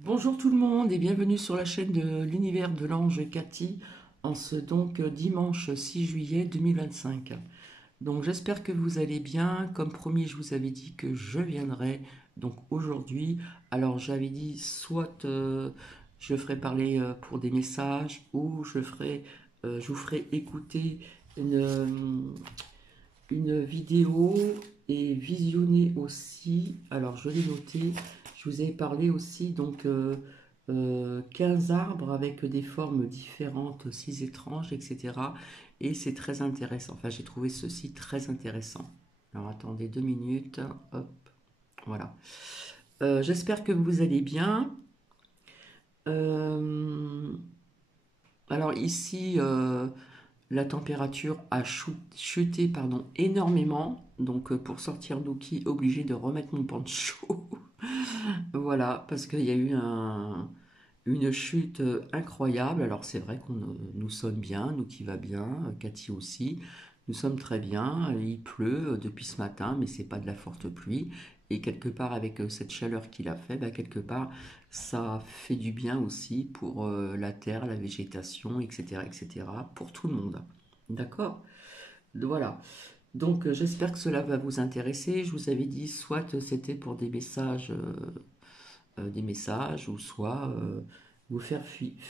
Bonjour tout le monde et bienvenue sur la chaîne de l'univers de l'ange Cathy en ce dimanche 6 juillet 2025. Donc j'espère que vous allez bien. Comme promis, je vous avais dit que je viendrai donc aujourd'hui. Alors j'avais dit soit je ferai parler pour des messages ou je vous ferai écouter une vidéo et visionner aussi. Alors je l'ai noté. Je vous ai parlé aussi 15 arbres avec des formes différentes, si étranges, etc. Et c'est très intéressant. Enfin, j'ai trouvé ceci très intéressant. Alors attendez 2 minutes. Hop, voilà. J'espère que vous allez bien. Euh, alors ici, la température a chuté pardon, énormément. Donc pour sortir d'Uki, obligé de remettre mon poncho. Voilà, parce qu'il y a eu une chute incroyable. Alors c'est vrai qu'on nous sommes bien, nous qui va bien, Cathy aussi. Nous sommes très bien. Il pleut depuis ce matin, mais c'est pas de la forte pluie. Et quelque part, avec cette chaleur qu'il a fait, bah, quelque part, ça fait du bien aussi pour la terre, la végétation, etc., etc., pour tout le monde. D'accord? Voilà. Donc j'espère que cela va vous intéresser. Je vous avais dit, soit c'était pour des messages ou soit vous faire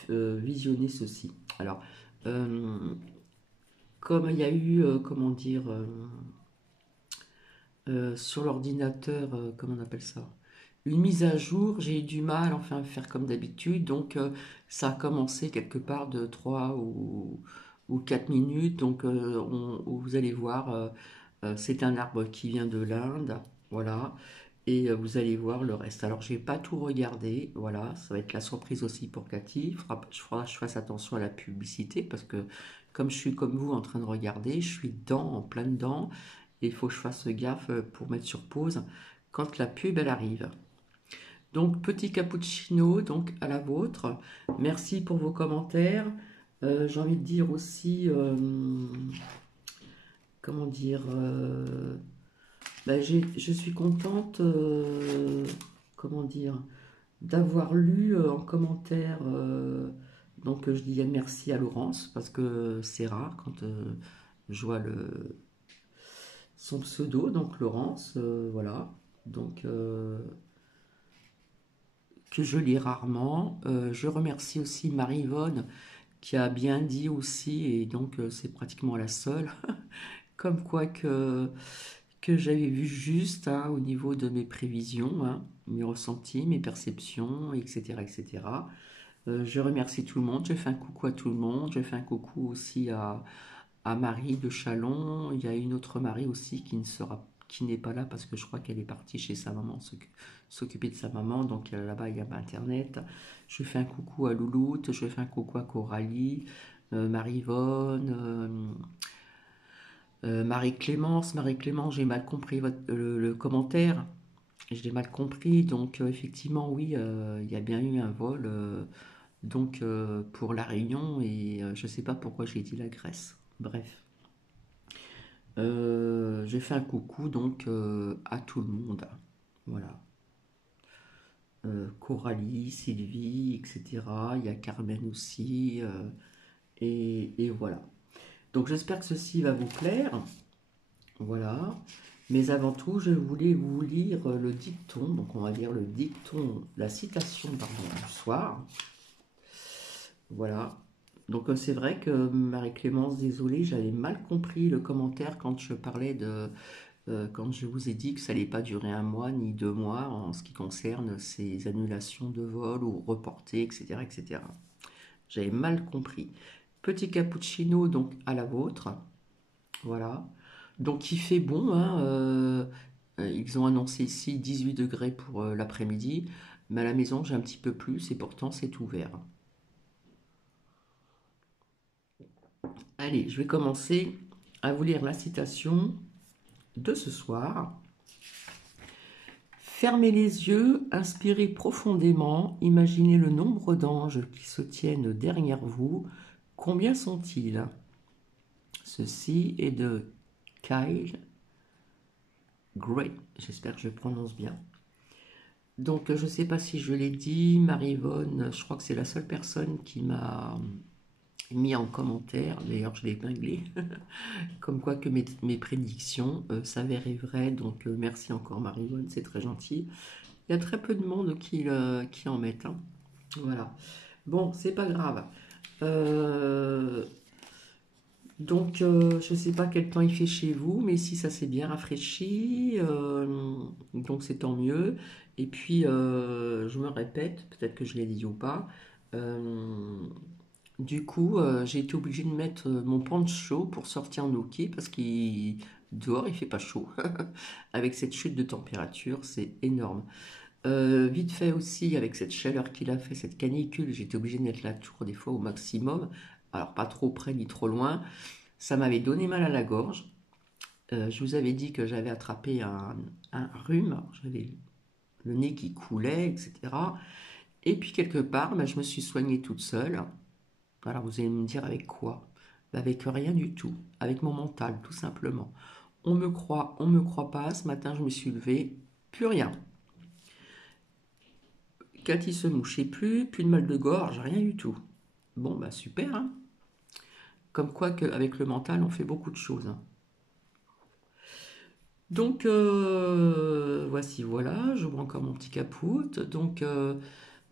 visionner ceci. Alors, euh, comme il y a eu, comment dire, sur l'ordinateur, comment on appelle ça? Une mise à jour, j'ai eu du mal enfin à faire comme d'habitude, donc ça a commencé quelque part de 3 ou 4 minutes, donc vous allez voir, c'est un arbre qui vient de l'Inde, voilà, et vous allez voir le reste. Alors j'ai pas tout regardé, voilà, ça va être la surprise aussi pour Cathy, il faudra que je fasse attention à la publicité, parce que comme je suis comme vous en train de regarder, je suis dedans, en plein dedans, et il faut que je fasse gaffe pour mettre sur pause quand la pub elle arrive. Donc petit cappuccino, donc à la vôtre. Merci pour vos commentaires. J'ai envie de dire aussi, comment dire, je suis contente, comment dire, d'avoir lu en commentaire. Donc je dis merci à Laurence parce que c'est rare quand je vois son pseudo, donc Laurence, voilà. Donc que je lis rarement. Je remercie aussi Marie-Yvonne qui a bien dit aussi, et donc c'est pratiquement la seule, comme quoi que j'avais vu juste hein, au niveau de mes prévisions, hein, mes ressentis, mes perceptions, etc. etc. Je remercie tout le monde, je fais un coucou à tout le monde, je fais un coucou aussi à Marie de Chalon. Il y a une autre Marie aussi qui n'est pas là parce que je crois qu'elle est partie chez sa maman s'occuper de sa maman. Donc là-bas il y a Internet. Je fais un coucou à Louloute, je fais un coucou à Coralie, Marie-Yvonne, Marie-Clémence. Marie-Clémence, j'ai mal compris le commentaire. Je l'ai mal compris. Donc effectivement oui, il y a bien eu un vol. Pour la Réunion et je ne sais pas pourquoi j'ai dit la Grèce. Bref. J'ai fait un coucou donc à tout le monde. Voilà. Coralie, Sylvie, etc. Il y a Carmen aussi. Et voilà. Donc j'espère que ceci va vous plaire. Voilà. Mais avant tout, je voulais vous lire le dicton. Donc on va lire le dicton, la citation pardon, du soir. Voilà. Donc c'est vrai que Marie-Clémence, désolée, j'avais mal compris le commentaire quand je parlais quand je vous ai dit que ça n'allait pas durer 1 mois ni 2 mois en ce qui concerne ces annulations de vol ou reportées, etc., etc. J'avais mal compris. Petit cappuccino donc à la vôtre, voilà. Donc il fait bon, hein, ils ont annoncé ici 18 degrés pour l'après-midi, mais à la maison j'ai un petit peu plus et pourtant c'est ouvert. Allez, je vais commencer à vous lire la citation de ce soir. Fermez les yeux, inspirez profondément, imaginez le nombre d'anges qui se tiennent derrière vous. Combien sont-ils? Ceci est de Kyle Gray. J'espère que je prononce bien. Donc, je ne sais pas si je l'ai dit, Marie-Yvonne, je crois que c'est la seule personne qui m'a mis en commentaire, d'ailleurs je l'ai épinglé, comme quoi que mes prédictions s'avéraient vraies, donc merci encore Marie-Yvonne, c'est très gentil. Il y a très peu de monde qui en mettent, hein. Voilà. Bon, c'est pas grave. Euh, je ne sais pas quel temps il fait chez vous, mais si ça s'est bien rafraîchi, donc c'est tant mieux. Et puis, je me répète, peut-être que je l'ai dit ou pas, euh, du coup, j'ai été obligée de mettre mon poncho pour sortir nos quais parce qu'il dehors il fait pas chaud. Avec cette chute de température, c'est énorme. Vite fait aussi, avec cette chaleur qu'il a fait, cette canicule, j'étais obligée de mettre la tour des fois au maximum. Alors pas trop près ni trop loin. Ça m'avait donné mal à la gorge. Je vous avais dit que j'avais attrapé un rhume. J'avais le nez qui coulait, etc. Et puis quelque part, ben, je me suis soignée toute seule. Alors vous allez me dire avec quoi? Ben, avec rien du tout. Avec mon mental, tout simplement. On me croit pas. Ce matin, je me suis levée, plus rien. Cathy se mouchait plus de mal de gorge, rien du tout. Bon, bah super, hein. Comme quoi qu'avec le mental, on fait beaucoup de choses, hein. Donc, voici, voilà, j'ouvre encore mon petit capoute. Donc,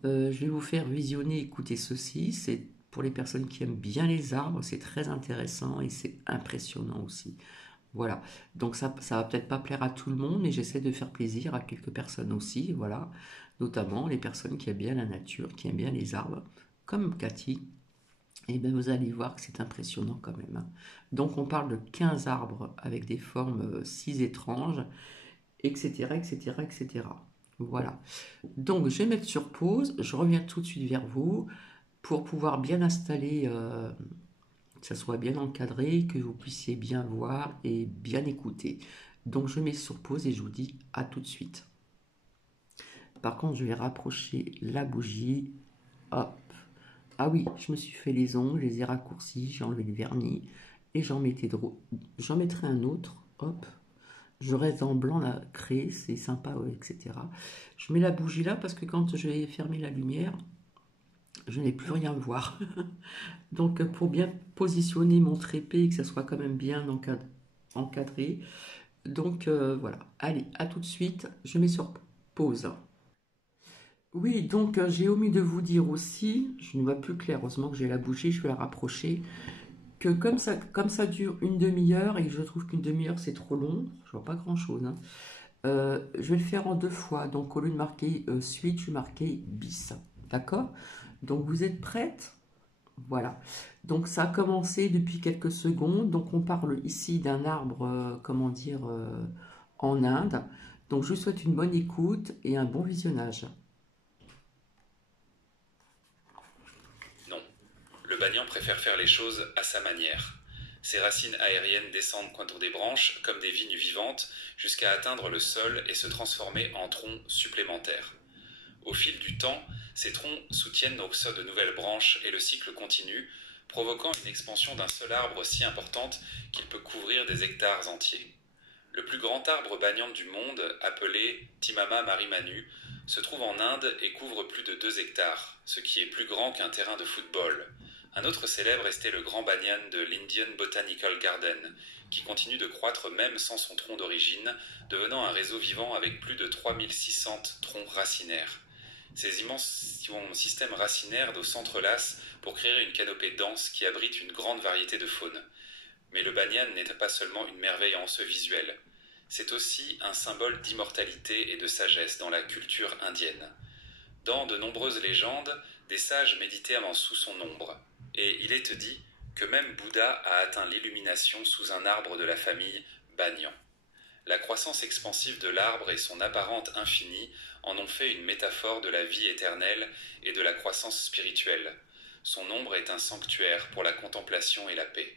je vais vous faire visionner, écouter ceci. C'est pour les personnes qui aiment bien les arbres, c'est très intéressant et c'est impressionnant aussi. Voilà. Donc, ça va peut-être pas plaire à tout le monde, mais j'essaie de faire plaisir à quelques personnes aussi. Voilà. Notamment les personnes qui aiment bien la nature, qui aiment bien les arbres, comme Cathy. Et bien, vous allez voir que c'est impressionnant quand même, hein. Donc, on parle de 15 arbres avec des formes si étranges, etc., etc., etc. Voilà. Donc, je vais mettre sur pause. Je reviens tout de suite vers vous pour pouvoir bien installer, que ça soit bien encadré, que vous puissiez bien voir et bien écouter. Donc, je mets sur pause et je vous dis à tout de suite. Par contre, je vais rapprocher la bougie. Hop. Ah oui, je me suis fait les ongles, je les ai raccourcis, j'ai enlevé le vernis et j'en mettrai un autre. Hop, je reste en blanc là, créé, c'est sympa, ouais, etc. Je mets la bougie là parce que quand je vais fermer la lumière, je n'ai plus rien à voir. Donc pour bien positionner mon trépied et que ça soit quand même bien encadré. Donc voilà, allez, à tout de suite, je mets sur pause. Oui, donc j'ai omis de vous dire aussi, je ne vois plus clair, heureusement que j'ai la bougie, je vais la rapprocher, que comme ça dure une demi-heure et que je trouve qu'une demi-heure c'est trop long, je vois pas grand-chose, hein, je vais le faire en deux fois. Donc au lieu de marquer suite, je vais marquer bis. D'accord? Donc vous êtes prête? Voilà. Donc ça a commencé depuis quelques secondes. Donc on parle ici d'un arbre, comment dire, en Inde. Donc je vous souhaite une bonne écoute et un bon visionnage. Non, le banyan préfère faire les choses à sa manière. Ses racines aériennes descendent contre des branches comme des vignes vivantes jusqu'à atteindre le sol et se transformer en troncs supplémentaires. Au fil du temps, ces troncs soutiennent donc de nouvelles branches et le cycle continue, provoquant une expansion d'un seul arbre si importante qu'il peut couvrir des hectares entiers. Le plus grand arbre banyan du monde, appelé Timama Marimanu, se trouve en Inde et couvre plus de 2 hectares, ce qui est plus grand qu'un terrain de football. Un autre célèbre était le grand banyan de l'Indian Botanical Garden, qui continue de croître même sans son tronc d'origine, devenant un réseau vivant avec plus de 3600 troncs racinaires. Ces immenses systèmes racinaires s'entrelacent pour créer une canopée dense qui abrite une grande variété de faune. Mais le banyan n'est pas seulement une merveille en ce visuel. C'est aussi un symbole d'immortalité et de sagesse dans la culture indienne. Dans de nombreuses légendes, des sages méditaient sous son ombre, et il est dit que même Bouddha a atteint l'illumination sous un arbre de la famille Banyan. La croissance expansive de l'arbre et son apparente infinie en ont fait une métaphore de la vie éternelle et de la croissance spirituelle. Son ombre est un sanctuaire pour la contemplation et la paix.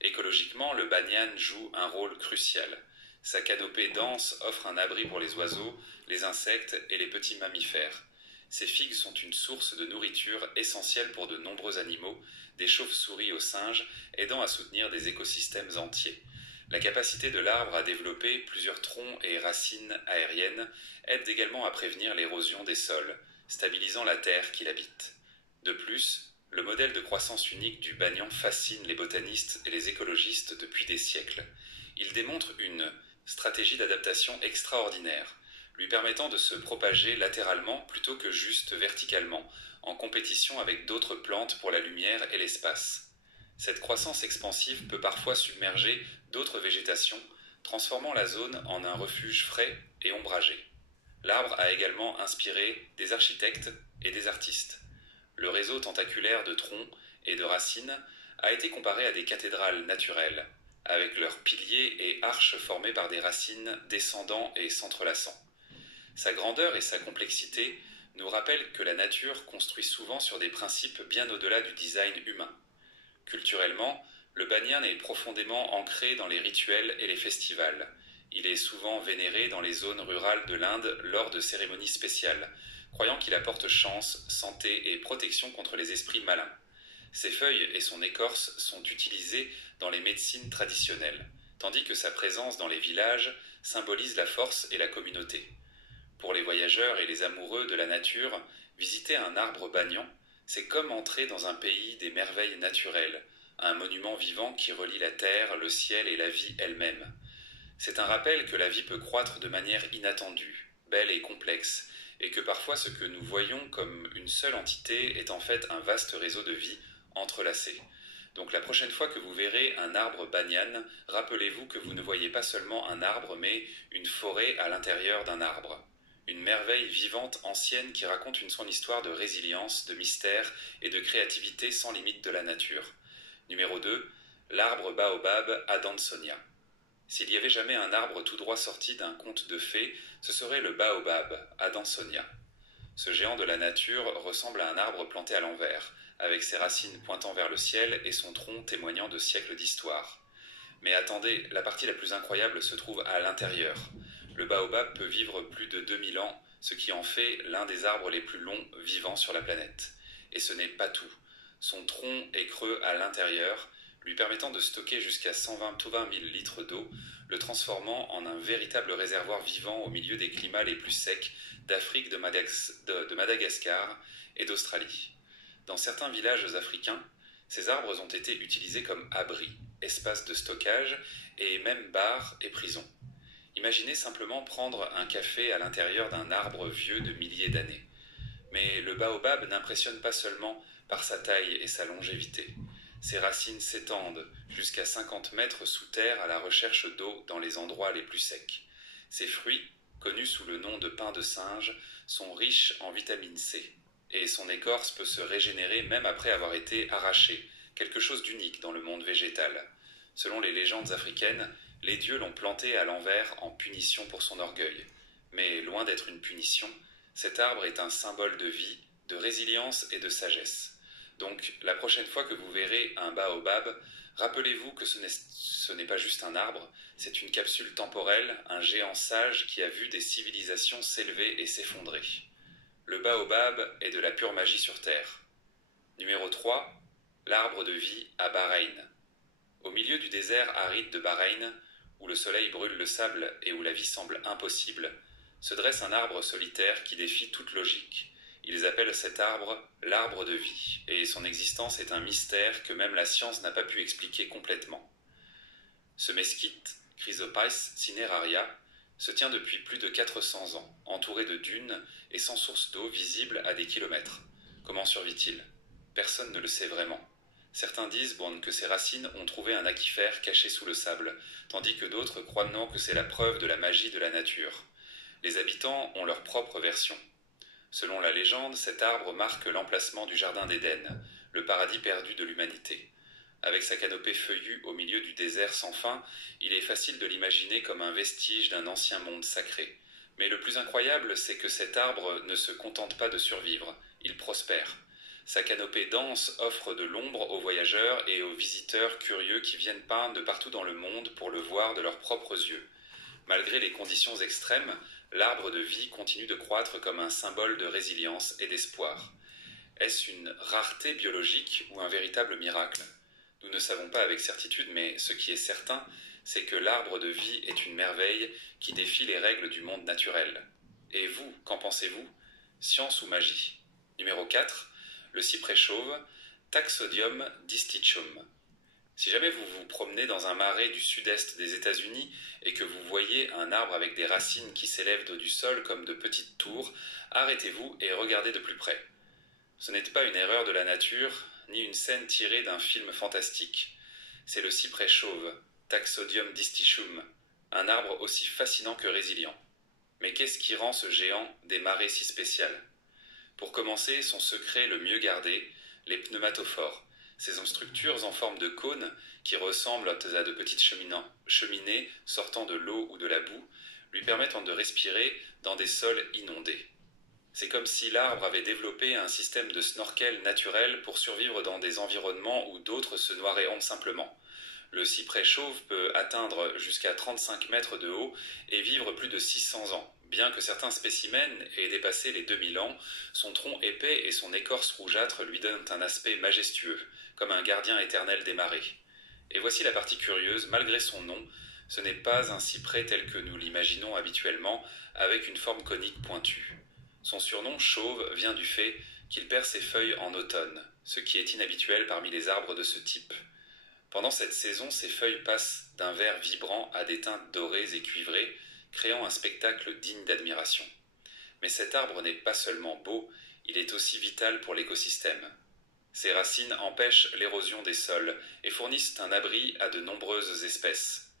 Écologiquement, le banyan joue un rôle crucial. Sa canopée dense offre un abri pour les oiseaux, les insectes et les petits mammifères. Ses figues sont une source de nourriture essentielle pour de nombreux animaux, des chauves-souris aux singes, aidant à soutenir des écosystèmes entiers. La capacité de l'arbre à développer plusieurs troncs et racines aériennes aide également à prévenir l'érosion des sols, stabilisant la terre qu'il habite. De plus, le modèle de croissance unique du banyan fascine les botanistes et les écologistes depuis des siècles. Il démontre une stratégie d'adaptation extraordinaire, lui permettant de se propager latéralement plutôt que juste verticalement, en compétition avec d'autres plantes pour la lumière et l'espace. Cette croissance expansive peut parfois submerger d'autres végétations, transformant la zone en un refuge frais et ombragé. L'arbre a également inspiré des architectes et des artistes. Le réseau tentaculaire de troncs et de racines a été comparé à des cathédrales naturelles, avec leurs piliers et arches formés par des racines descendant et s'entrelaçant. Sa grandeur et sa complexité nous rappellent que la nature construit souvent sur des principes bien au-delà du design humain. Culturellement, le banyan est profondément ancré dans les rituels et les festivals. Il est souvent vénéré dans les zones rurales de l'Inde lors de cérémonies spéciales, croyant qu'il apporte chance, santé et protection contre les esprits malins. Ses feuilles et son écorce sont utilisées dans les médecines traditionnelles, tandis que sa présence dans les villages symbolise la force et la communauté. Pour les voyageurs et les amoureux de la nature, visiter un arbre banyan, c'est comme entrer dans un pays des merveilles naturelles, un monument vivant qui relie la terre, le ciel et la vie elle-même. C'est un rappel que la vie peut croître de manière inattendue, belle et complexe, et que parfois ce que nous voyons comme une seule entité est en fait un vaste réseau de vie entrelacé. Donc la prochaine fois que vous verrez un arbre banyan, rappelez-vous que vous ne voyez pas seulement un arbre, mais une forêt à l'intérieur d'un arbre. Une merveille vivante ancienne qui raconte son histoire de résilience, de mystère et de créativité sans limite de la nature. Numéro 2, l'arbre baobab Adansonia. S'il y avait jamais un arbre tout droit sorti d'un conte de fées, ce serait le baobab Adansonia. Ce géant de la nature ressemble à un arbre planté à l'envers, avec ses racines pointant vers le ciel et son tronc témoignant de siècles d'histoire. Mais attendez, la partie la plus incroyable se trouve à l'intérieur. Le baobab peut vivre plus de 2000 ans, ce qui en fait l'un des arbres les plus longs vivants sur la planète. Et ce n'est pas tout. Son tronc est creux à l'intérieur, lui permettant de stocker jusqu'à 120 000 litres d'eau, le transformant en un véritable réservoir vivant au milieu des climats les plus secs d'Afrique, de Madagascar et d'Australie. Dans certains villages africains, ces arbres ont été utilisés comme abris, espaces de stockage et même bars et prisons. Imaginez simplement prendre un café à l'intérieur d'un arbre vieux de milliers d'années. Mais le baobab n'impressionne pas seulement par sa taille et sa longévité. Ses racines s'étendent jusqu'à 50 mètres sous terre à la recherche d'eau dans les endroits les plus secs. Ses fruits, connus sous le nom de pain de singe, sont riches en vitamine C, et son écorce peut se régénérer même après avoir été arrachée, quelque chose d'unique dans le monde végétal. Selon les légendes africaines, les dieux l'ont planté à l'envers en punition pour son orgueil. Mais loin d'être une punition, cet arbre est un symbole de vie, de résilience et de sagesse. Donc, la prochaine fois que vous verrez un baobab, rappelez-vous que ce n'est pas juste un arbre, c'est une capsule temporelle, un géant sage qui a vu des civilisations s'élever et s'effondrer. Le baobab est de la pure magie sur Terre. Numéro 3, l'arbre de vie à Bahreïn. Au milieu du désert aride de Bahreïn, où le soleil brûle le sable et où la vie semble impossible, se dresse un arbre solitaire qui défie toute logique. Ils appellent cet arbre l'arbre de vie, et son existence est un mystère que même la science n'a pas pu expliquer complètement. Ce mesquite, Chrysopis cineraria, se tient depuis plus de 400 ans, entouré de dunes et sans source d'eau visible à des kilomètres. Comment survit-il? Personne ne le sait vraiment. Certains disent que ses racines ont trouvé un aquifère caché sous le sable, tandis que d'autres croient non que c'est la preuve de la magie de la nature. Les habitants ont leur propre version. Selon la légende, cet arbre marque l'emplacement du jardin d'Éden, le paradis perdu de l'humanité. Avec sa canopée feuillue au milieu du désert sans fin, il est facile de l'imaginer comme un vestige d'un ancien monde sacré. Mais le plus incroyable, c'est que cet arbre ne se contente pas de survivre, il prospère. Sa canopée dense offre de l'ombre aux voyageurs et aux visiteurs curieux qui viennent de partout dans le monde pour le voir de leurs propres yeux. Malgré les conditions extrêmes, l'arbre de vie continue de croître comme un symbole de résilience et d'espoir. Est-ce une rareté biologique ou un véritable miracle? Nous ne savons pas avec certitude, mais ce qui est certain, c'est que l'arbre de vie est une merveille qui défie les règles du monde naturel. Et vous, qu'en pensez-vous? Science ou magie? Numéro 4. Le cyprès chauve, Taxodium distichum. Si jamais vous vous promenez dans un marais du sud-est des États-Unis et que vous voyez un arbre avec des racines qui s'élèvent du sol comme de petites tours, arrêtez-vous et regardez de plus près. Ce n'est pas une erreur de la nature, ni une scène tirée d'un film fantastique. C'est le cyprès chauve, Taxodium distichum, un arbre aussi fascinant que résilient. Mais qu'est-ce qui rend ce géant des marais si spécial? Pour commencer, son secret le mieux gardé, les pneumatophores. Ces structures en forme de cône, qui ressemblent à de petites cheminées sortant de l'eau ou de la boue, lui permettent de respirer dans des sols inondés. C'est comme si l'arbre avait développé un système de snorkel naturel pour survivre dans des environnements où d'autres se noieraient simplement. Le cyprès chauve peut atteindre jusqu'à 35 mètres de haut et vivre plus de 600 ans. Bien que certains spécimens aient dépassé les 2000 ans, son tronc épais et son écorce rougeâtre lui donnent un aspect majestueux, comme un gardien éternel des marais. Et voici la partie curieuse, malgré son nom, ce n'est pas un cyprès tel que nous l'imaginons habituellement, avec une forme conique pointue. Son surnom chauve vient du fait qu'il perd ses feuilles en automne, ce qui est inhabituel parmi les arbres de ce type. Pendant cette saison, ses feuilles passent d'un vert vibrant à des teintes dorées et cuivrées, créant un spectacle digne d'admiration. Mais cet arbre n'est pas seulement beau, il est aussi vital pour l'écosystème. Ses racines empêchent l'érosion des sols et fournissent un abri à de nombreuses espèces.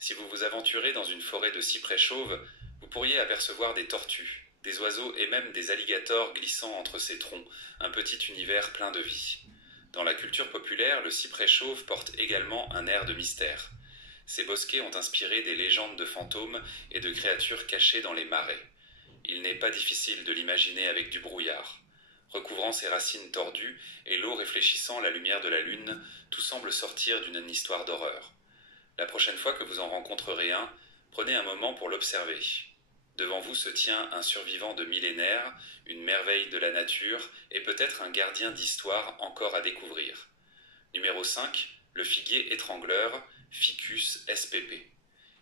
Si vous vous aventurez dans une forêt de cyprès chauve, vous pourriez apercevoir des tortues, des oiseaux et même des alligators glissant entre ses troncs, un petit univers plein de vie. Dans la culture populaire, le cyprès chauve porte également un air de mystère. Ces bosquets ont inspiré des légendes de fantômes et de créatures cachées dans les marais. Il n'est pas difficile de l'imaginer avec du brouillard. Recouvrant ses racines tordues et l'eau réfléchissant la lumière de la lune, tout semble sortir d'une histoire d'horreur. La prochaine fois que vous en rencontrerez un, prenez un moment pour l'observer. Devant vous se tient un survivant de millénaires, une merveille de la nature et peut-être un gardien d'histoire encore à découvrir. Numéro 5. Le figuier étrangleur, Ficus spp.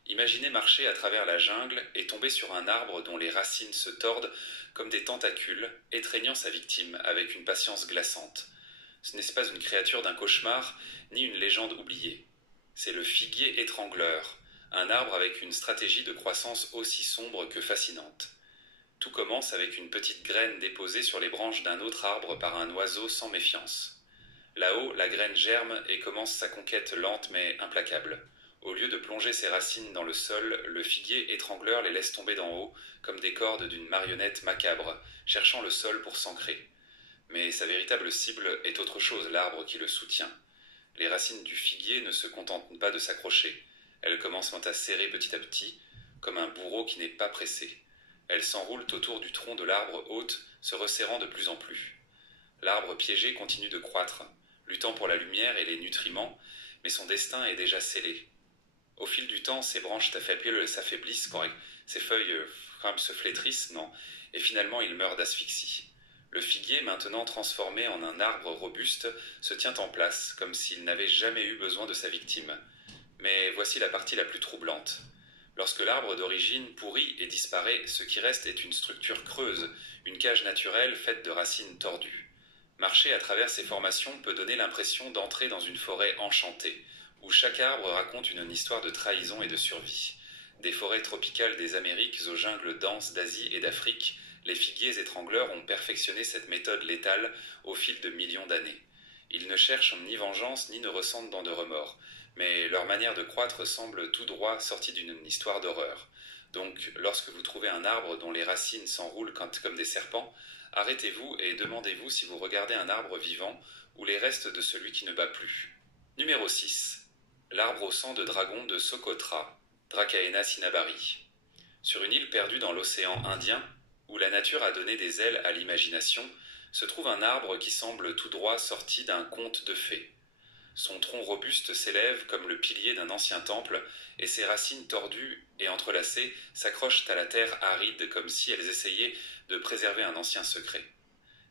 Imaginez marcher à travers la jungle et tomber sur un arbre dont les racines se tordent comme des tentacules, étreignant sa victime avec une patience glaçante. Ce n'est pas une créature d'un cauchemar, ni une légende oubliée. C'est le figuier étrangleur, un arbre avec une stratégie de croissance aussi sombre que fascinante. Tout commence avec une petite graine déposée sur les branches d'un autre arbre par un oiseau sans méfiance. Là-haut, la graine germe et commence sa conquête lente mais implacable. Au lieu de plonger ses racines dans le sol, le figuier étrangleur les laisse tomber d'en haut, comme des cordes d'une marionnette macabre, cherchant le sol pour s'ancrer. Mais sa véritable cible est autre chose, l'arbre qui le soutient. Les racines du figuier ne se contentent pas de s'accrocher. Elles commencent à serrer petit à petit, comme un bourreau qui n'est pas pressé. Elles s'enroulent autour du tronc de l'arbre hôte, se resserrant de plus en plus. L'arbre piégé continue de croître, luttant pour la lumière et les nutriments, mais son destin est déjà scellé. Au fil du temps, ses branches s'affaiblissent, ses feuilles se flétrissent, et finalement il meurt d'asphyxie. Le figuier, maintenant transformé en un arbre robuste, se tient en place, comme s'il n'avait jamais eu besoin de sa victime. Mais voici la partie la plus troublante. Lorsque l'arbre d'origine pourrit et disparaît, ce qui reste est une structure creuse, une cage naturelle faite de racines tordues. Marcher à travers ces formations peut donner l'impression d'entrer dans une forêt enchantée, où chaque arbre raconte une histoire de trahison et de survie. Des forêts tropicales des Amériques aux jungles denses d'Asie et d'Afrique, les figuiers étrangleurs ont perfectionné cette méthode létale au fil de millions d'années. Ils ne cherchent ni vengeance ni ne ressentent de remords, mais leur manière de croître semble tout droit sortie d'une histoire d'horreur. Donc, lorsque vous trouvez un arbre dont les racines s'enroulent comme des serpents, arrêtez-vous et demandez-vous si vous regardez un arbre vivant ou les restes de celui qui ne bat plus. Numéro 6. L'arbre au sang de dragon de Socotra, Dracaena cinnabari. Sur une île perdue dans l'océan Indien, où la nature a donné des ailes à l'imagination, se trouve un arbre qui semble tout droit sorti d'un conte de fées. Son tronc robuste s'élève comme le pilier d'un ancien temple, et ses racines tordues et entrelacées s'accrochent à la terre aride comme si elles essayaient de préserver un ancien secret.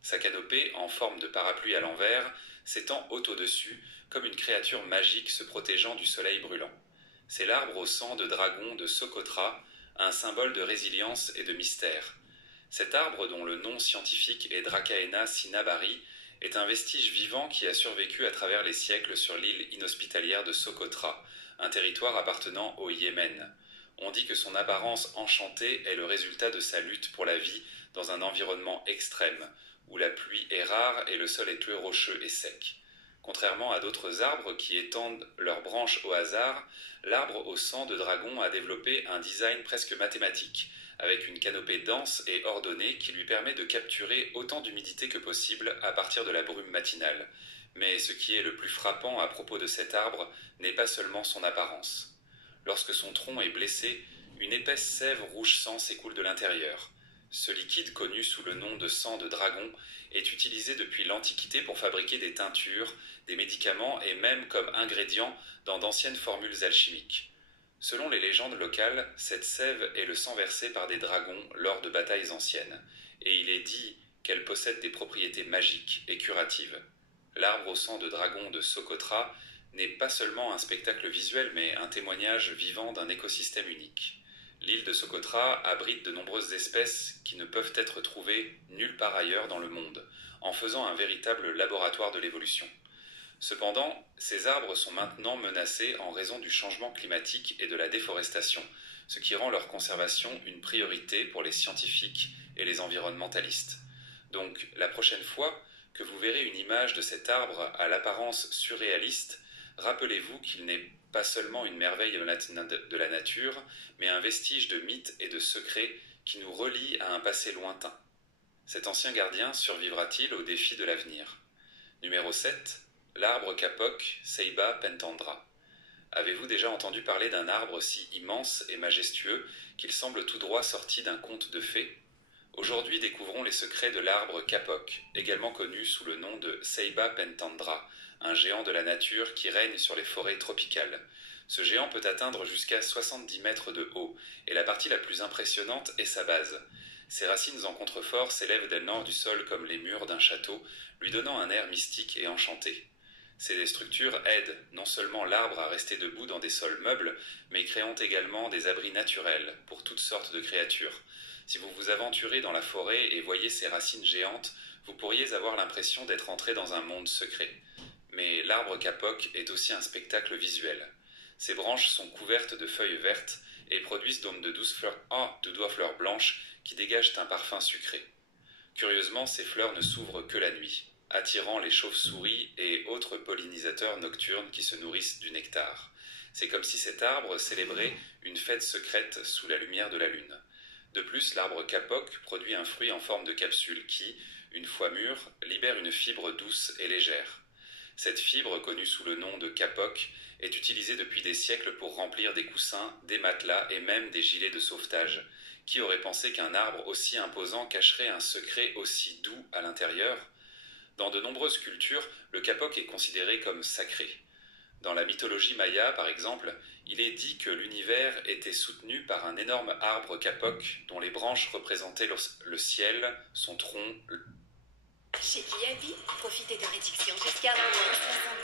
Sa canopée, en forme de parapluie à l'envers, s'étend haut au-dessus, comme une créature magique se protégeant du soleil brûlant. C'est l'arbre au sang de dragon de Socotra, un symbole de résilience et de mystère. Cet arbre, dont le nom scientifique est Dracaena cinnabari, est un vestige vivant qui a survécu à travers les siècles sur l'île inhospitalière de Socotra, un territoire appartenant au Yémen. On dit que son apparence enchantée est le résultat de sa lutte pour la vie dans un environnement extrême, où la pluie est rare et le sol est peu rocheux et sec. Contrairement à d'autres arbres qui étendent leurs branches au hasard, l'arbre au sang de dragon a développé un design presque mathématique, avec une canopée dense et ordonnée qui lui permet de capturer autant d'humidité que possible à partir de la brume matinale. Mais ce qui est le plus frappant à propos de cet arbre n'est pas seulement son apparence. Lorsque son tronc est blessé, une épaisse sève rouge sang s'écoule de l'intérieur. Ce liquide, connu sous le nom de sang de dragon, est utilisé depuis l'Antiquité pour fabriquer des teintures, des médicaments et même comme ingrédient dans d'anciennes formules alchimiques. Selon les légendes locales, cette sève est le sang versé par des dragons lors de batailles anciennes, et il est dit qu'elle possède des propriétés magiques et curatives. L'arbre au sang de dragon de Socotra n'est pas seulement un spectacle visuel, mais un témoignage vivant d'un écosystème unique. L'île de Socotra abrite de nombreuses espèces qui ne peuvent être trouvées nulle part ailleurs dans le monde, en faisant un véritable laboratoire de l'évolution. Cependant, ces arbres sont maintenant menacés en raison du changement climatique et de la déforestation, ce qui rend leur conservation une priorité pour les scientifiques et les environnementalistes. Donc, la prochaine fois que vous verrez une image de cet arbre à l'apparence surréaliste, rappelez-vous qu'il n'est pas seulement une merveille de la nature, mais un vestige de mythe et de secret qui nous relie à un passé lointain. Cet ancien gardien survivra-t-il au défi de l'avenir? Numéro 7. L'arbre kapok, Ceiba pentandra. Avez-vous déjà entendu parler d'un arbre si immense et majestueux qu'il semble tout droit sorti d'un conte de fées? Aujourd'hui, découvrons les secrets de l'arbre kapok, également connu sous le nom de Ceiba pentandra, un géant de la nature qui règne sur les forêts tropicales. Ce géant peut atteindre jusqu'à 70 mètres de haut, et la partie la plus impressionnante est sa base. Ses racines en contrefort s'élèvent dès le nord du sol comme les murs d'un château, lui donnant un air mystique et enchanté. Ces structures aident non seulement l'arbre à rester debout dans des sols meubles, mais créant également des abris naturels pour toutes sortes de créatures. Si vous vous aventurez dans la forêt et voyez ces racines géantes, vous pourriez avoir l'impression d'être entré dans un monde secret. Mais l'arbre kapok est aussi un spectacle visuel. Ses branches sont couvertes de feuilles vertes et produisent donc de douces fleurs blanches qui dégagent un parfum sucré. Curieusement, ces fleurs ne s'ouvrent que la nuit, attirant les chauves-souris et autres pollinisateurs nocturnes qui se nourrissent du nectar. C'est comme si cet arbre célébrait une fête secrète sous la lumière de la lune. De plus, l'arbre kapok produit un fruit en forme de capsule qui, une fois mûr, libère une fibre douce et légère. Cette fibre, connue sous le nom de kapok, est utilisée depuis des siècles pour remplir des coussins, des matelas et même des gilets de sauvetage. Qui aurait pensé qu'un arbre aussi imposant cacherait un secret aussi doux à l'intérieur? Dans de nombreuses cultures, le kapok est considéré comme sacré. Dans la mythologie maya, par exemple, il est dit que l'univers était soutenu par un énorme arbre kapok dont les branches représentaient le ciel, son tronc. Chez Kiabi, profitez de réductions jusqu'à moins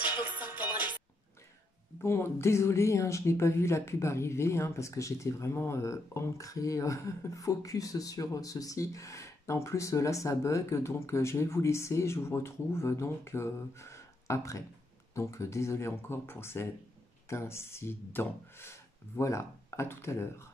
70% pendant les... Bon, désolé, hein, je n'ai pas vu la pub arriver, hein, parce que j'étais vraiment ancré, focus sur ceci. En plus, là, ça bug, donc je vais vous laisser, je vous retrouve donc après. Donc, désolé encore pour cet incident. Voilà, à tout à l'heure.